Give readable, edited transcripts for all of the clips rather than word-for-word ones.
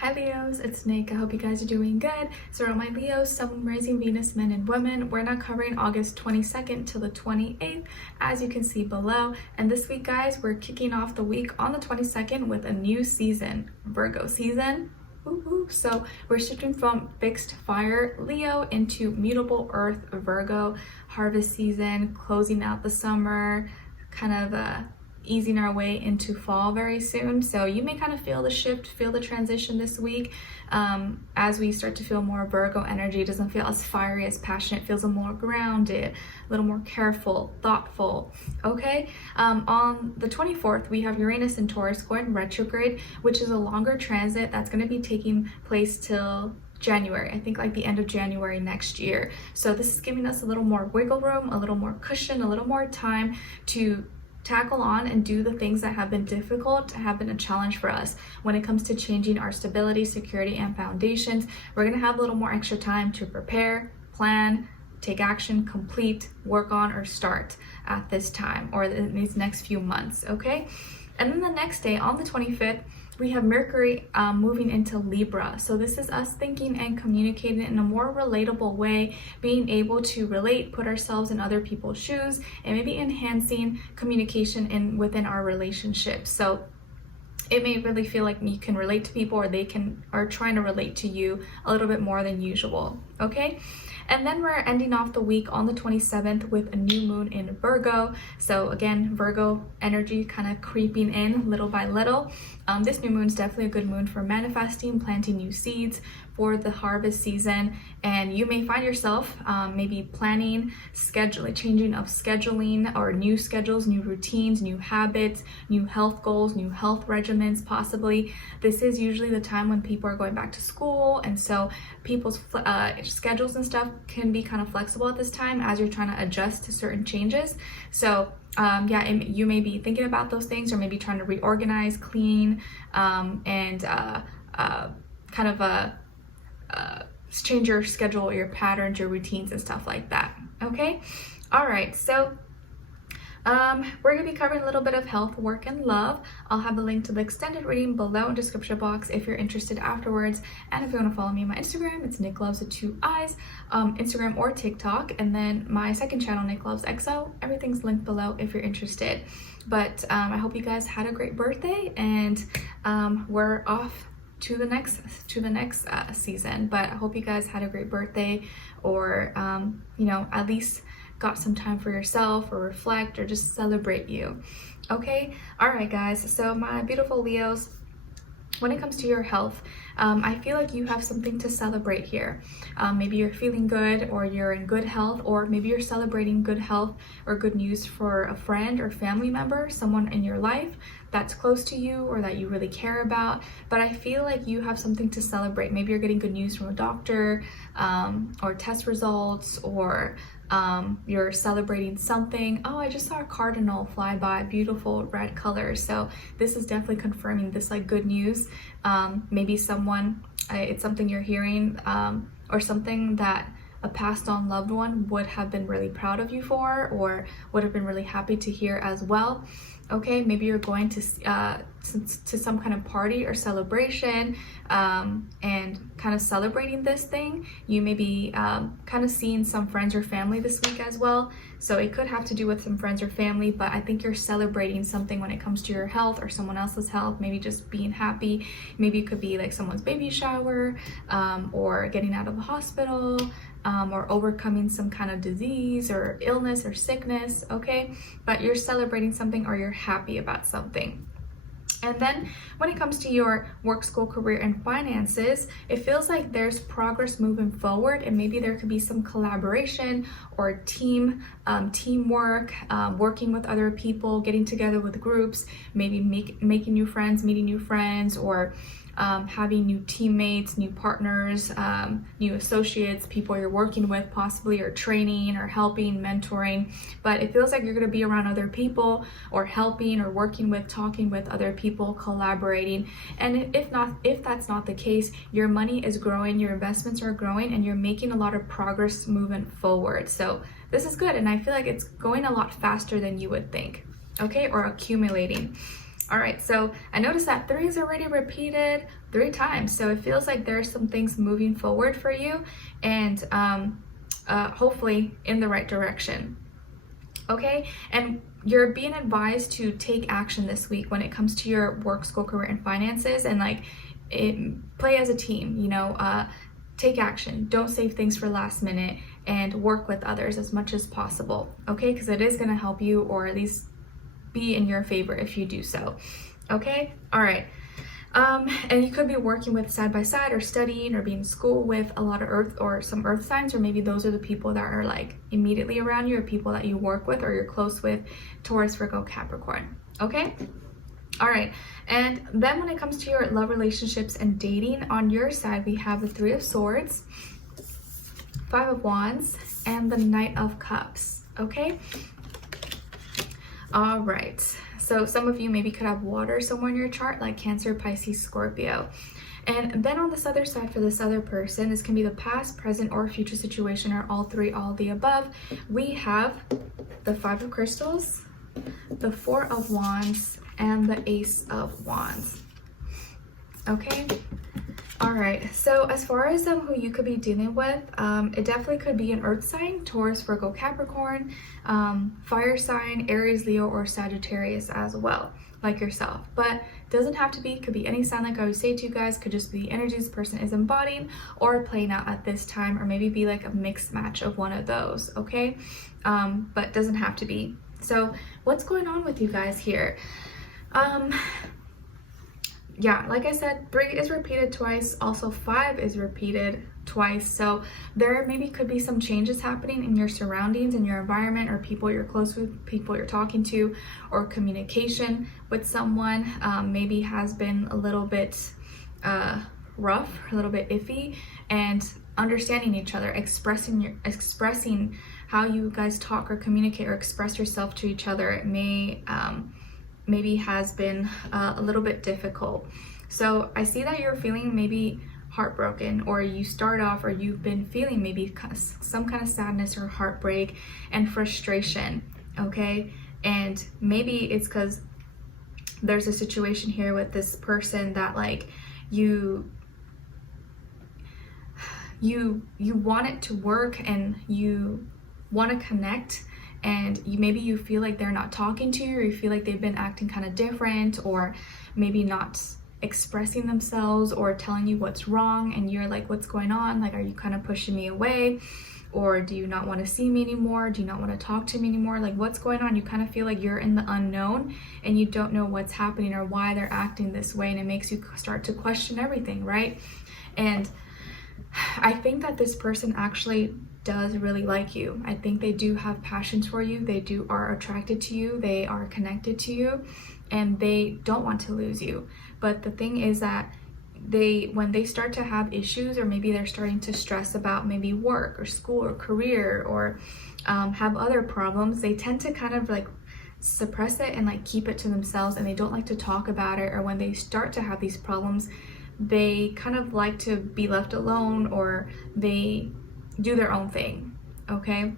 Hi Leos, it's Nick. I hope you guys are doing good. So all my Leos, Sun, Rising, Venus, men and women, we're now covering August 22nd till the 28th, as you can see below. And this week, guys, we're kicking off the week on the 22nd with a new season, Virgo season. So we're shifting from fixed fire Leo into mutable earth Virgo, harvest season, closing out the summer, kind of easing our way into fall very soon. So you may kind of feel the shift, feel the transition this week as we start to feel more Virgo energy. It doesn't feel as fiery, as passionate, it feels a little more grounded, a little more careful, thoughtful. Okay, on the 24th, we have Uranus in Taurus going retrograde, which is a longer transit that's going to be taking place till January, I think like the end of January next year. So this is giving us a little more wiggle room, a little more cushion, a little more time to tackle on and do the things that have been difficult, have been a challenge for us when it comes to changing our stability, security, and foundations. We're going to have a little more extra time to prepare, plan, take action, complete, work on, or start at this time or in these next few months, okay? And then the next day, on the 25th, we have Mercury moving into Libra. So this is us thinking and communicating in a more relatable way, being able to relate, put ourselves in other people's shoes, and maybe enhancing communication within our relationships. So it may really feel like you can relate to people, or they are trying to relate to you a little bit more than usual, okay? And then we're ending off the week on the 27th with a new moon in Virgo. So again, Virgo energy kind of creeping in little by little. This new moon is definitely a good moon for manifesting, planting new seeds for the harvest season. And you may find yourself maybe planning, changing of scheduling, or new schedules, new routines, new habits, new health goals, new health regimens possibly. This is usually the time when people are going back to school, and so people's schedules and stuff can be kind of flexible at this time as you're trying to adjust to certain changes. So you may be thinking about those things, or maybe trying to reorganize, clean, and change your schedule, your patterns, your routines, and stuff like that. Okay, all right, so we're going to be covering a little bit of health, work, and love. I'll have a link to the extended reading below in the description box if you're interested afterwards. And if you want to follow me on my Instagram, it's Nicloves with 2 eyes, Instagram or TikTok. And then my second channel, Nicloves XO, everything's linked below if you're interested. But I hope you guys had a great birthday, and we're off to the next season. But I hope you guys had a great birthday, or at least got some time for yourself, or reflect, or just celebrate you. Okay, all right guys, so my beautiful Leos, when it comes to your health, I feel like you have something to celebrate here. Maybe you're feeling good, or you're in good health, or maybe you're celebrating good health or good news for a friend or family member, someone in your life that's close to you or that you really care about. But I feel like you have something to celebrate. Maybe you're getting good news from a doctor, or test results, or you're celebrating something. Oh, I just saw a cardinal fly by, beautiful red color. So this is definitely confirming this like good news. Maybe it's something you're hearing, or something that a passed on loved one would have been really proud of you for, or would have been really happy to hear as well. Okay, maybe you're going to some kind of party or celebration, and kind of celebrating this thing. You may be kind of seeing some friends or family this week as well. So it could have to do with some friends or family, but I think you're celebrating something when it comes to your health or someone else's health. Maybe just being happy. Maybe it could be like someone's baby shower, or getting out of the hospital, or overcoming some kind of disease or illness or sickness, okay? But you're celebrating something, or you're happy about something. And then when it comes to your work, school, career, and finances, it feels like there's progress moving forward, and maybe there could be some collaboration or teamwork, working with other people, getting together with groups, maybe making new friends, meeting new friends, or having new teammates, new partners, new associates, people you're working with possibly, or training or helping, mentoring. But it feels like you're going to be around other people, or helping or working with, talking with other people, collaborating. And if that's not the case, your money is growing, your investments are growing, and you're making a lot of progress moving forward. So this is good, and I feel like it's going a lot faster than you would think, okay, or accumulating. All right, so I noticed that 3 is already repeated 3 times. So it feels like there's some things moving forward for you, and hopefully in the right direction. Okay, and you're being advised to take action this week when it comes to your work, school, career, and finances, and like play as a team, you know, take action. Don't save things for last minute, and work with others as much as possible, okay? Because it is going to help you, or at least be in your favor if you do so, okay? All right. And you could be working with side by side, or studying, or being in school with a lot of earth, or some earth signs, or maybe those are the people that are like immediately around you, or people that you work with or you're close with, Taurus, Virgo, Capricorn, okay? All right, and then when it comes to your love, relationships, and dating, on your side, we have the 3 of Swords, 5 of Wands, and the Knight of Cups, okay? All right, so some of you maybe could have water somewhere in your chart, like Cancer, Pisces, Scorpio. And then on this other side, for this other person, this can be the past, present, or future situation, or all 3, all the above. We have the 5 of Crystals, the 4 of Wands, and the Ace of Wands. Okay. All right, so as far as who you could be dealing with, it definitely could be an earth sign, Taurus, Virgo, Capricorn, fire sign, Aries, Leo, or Sagittarius as well, like yourself. But doesn't have to be, could be any sign, like I always say to you guys, could just be the energies this person is embodying or playing out at this time, or maybe be like a mixed match of one of those, okay? But doesn't have to be. So what's going on with you guys here? Yeah, like I said, 3 is repeated twice. Also 5 is repeated twice. So there maybe could be some changes happening in your surroundings, in your environment, or people you're close with, people you're talking to, or communication with someone maybe has been a little bit rough, a little bit iffy, and understanding each other, expressing how you guys talk or communicate or express yourself to each other may maybe has been a little bit difficult. So I see that you're feeling maybe heartbroken, or you start off, or you've been feeling maybe some kind of sadness or heartbreak and frustration, okay? And maybe it's because there's a situation here with this person that like you want it to work, and you want to connect, and maybe you feel like they're not talking to you, or you feel like they've been acting kind of different, or maybe not expressing themselves or telling you what's wrong, and you're like, what's going on? Like, are you kind of pushing me away? Or do you not want to see me anymore? Do you not want to talk to me anymore? Like, what's going on? You kind of feel like you're in the unknown, and you don't know what's happening or why they're acting this way, and it makes you start to question everything, right? And I think that this person actually does really like you. I think they do have passions for you. They are attracted to you. They are connected to you, and they don't want to lose you. But the thing is that when they start to have issues, or maybe they're starting to stress about maybe work or school or career, or have other problems, they tend to kind of like suppress it and like keep it to themselves, and they don't like to talk about it. Or when they start to have these problems, they kind of like to be left alone, or they do their own thing, okay?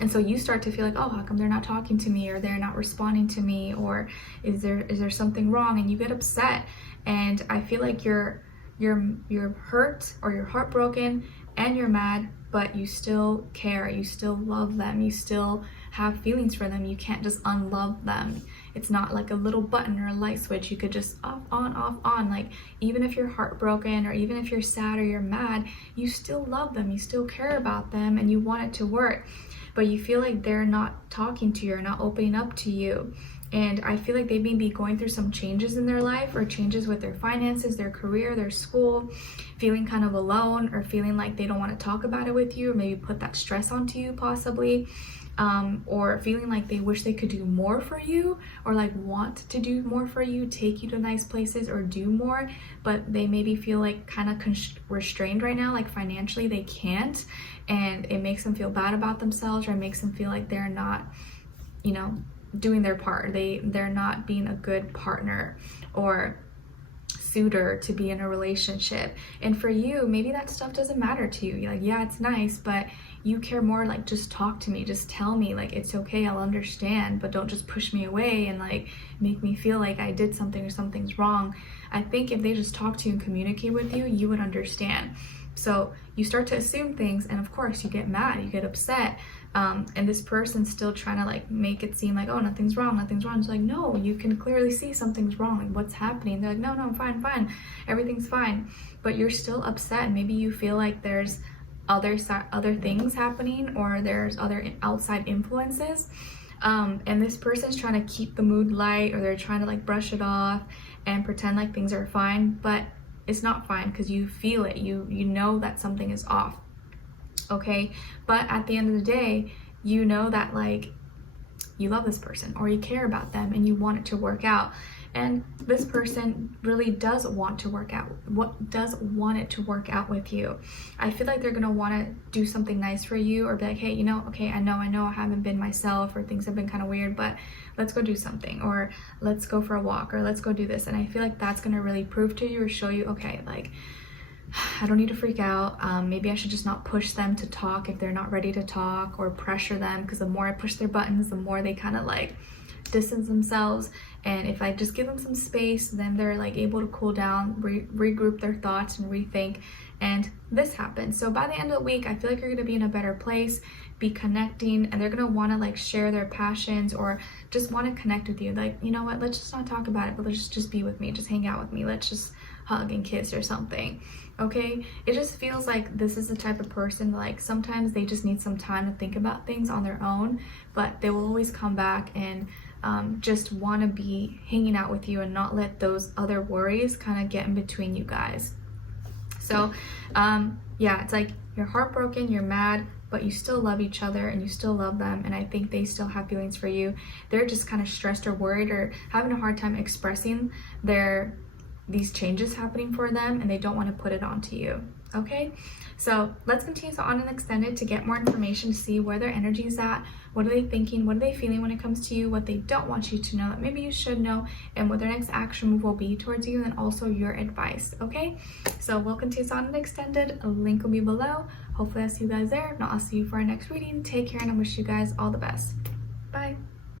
And so you start to feel like, oh, how come they're not talking to me, or they're not responding to me, or is there something wrong? And you get upset, and I feel like you're hurt, or you're heartbroken, and you're mad, but you still care, you still love them, you still have feelings for them. You can't just unlove them. It's not like a little button or a light switch you could just off on. Like, even if you're heartbroken, or even if you're sad or you're mad, you still love them, you still care about them, and you want it to work. But you feel like they're not talking to you, or not opening up to you. And I feel like they may be going through some changes in their life, or changes with their finances, their career, their school, feeling kind of alone, or feeling like they don't want to talk about it with you, or maybe put that stress onto you possibly. Or feeling like they wish they could do more for you, or like want to do more for you, take you to nice places, or do more, but they maybe feel like kind of restrained right now, like financially they can't, and it makes them feel bad about themselves, or it makes them feel like they're not, you know, doing their part. They're not being a good partner, or suitor to be in a relationship. And for you, maybe that stuff doesn't matter to you. You're like, yeah, it's nice, but you care more like, just talk to me, just tell me, like, it's okay, I'll understand, but don't just push me away and like make me feel like I did something or something's wrong. I think if they just talk to you and communicate with you, you would understand. So you start to assume things, and of course you get mad, you get upset, and this person's still trying to like make it seem like, oh, nothing's wrong, nothing's wrong. It's like, no, you can clearly see something's wrong. Like, what's happening? They're like, no, I'm fine, everything's fine. But you're still upset. Maybe you feel like there's other things happening, or there's other outside influences, and this person's trying to keep the mood light, or they're trying to like brush it off and pretend like things are fine, but it's not fine, because you feel it, you know that something is off. Okay, but at the end of the day, you know that like you love this person, or you care about them, and you want it to work out. And this person really does want to work out, want it to work out with you. I feel like they're gonna want to do something nice for you, or be like, hey, okay, I know I haven't been myself, or things have been kind of weird, but let's go do something, or let's go for a walk, or let's go do this. And I feel like that's gonna really prove to you, or show you, okay, like, I don't need to freak out. Maybe I should just not push them to talk if they're not ready to talk, or pressure them, because the more I push their buttons, the more they kind of like distance themselves. And if I just give them some space, then they're like able to cool down, regroup their thoughts and rethink, and this happens. So by the end of the week, I feel like you're gonna be in a better place, be connecting, and they're gonna want to like share their passions, or just want to connect with you. Like, you know what, let's just not talk about it, but let's just be with me, just hang out with me, let's just hug and kiss or something. Okay, it just feels like this is the type of person, like sometimes they just need some time to think about things on their own, but they will always come back and just want to be hanging out with you, and not let those other worries kind of get in between you guys. So yeah, it's like you're heartbroken, you're mad, but you still love each other, and you still love them, and I think they still have feelings for you. They're just kind of stressed or worried, or having a hard time expressing these changes happening for them, and they don't want to put it onto you. Okay, so let's continue on and extend it to get more information, to see where their energy is at, what are they thinking, what are they feeling when it comes to you, what they don't want you to know that maybe you should know, and what their next action move will be towards you, and also your advice. Okay, so we'll continue on and extended. A link will be below. Hopefully I'll see you guys there. If not, I'll see you for our next reading. Take care, and I wish you guys all the best. Bye.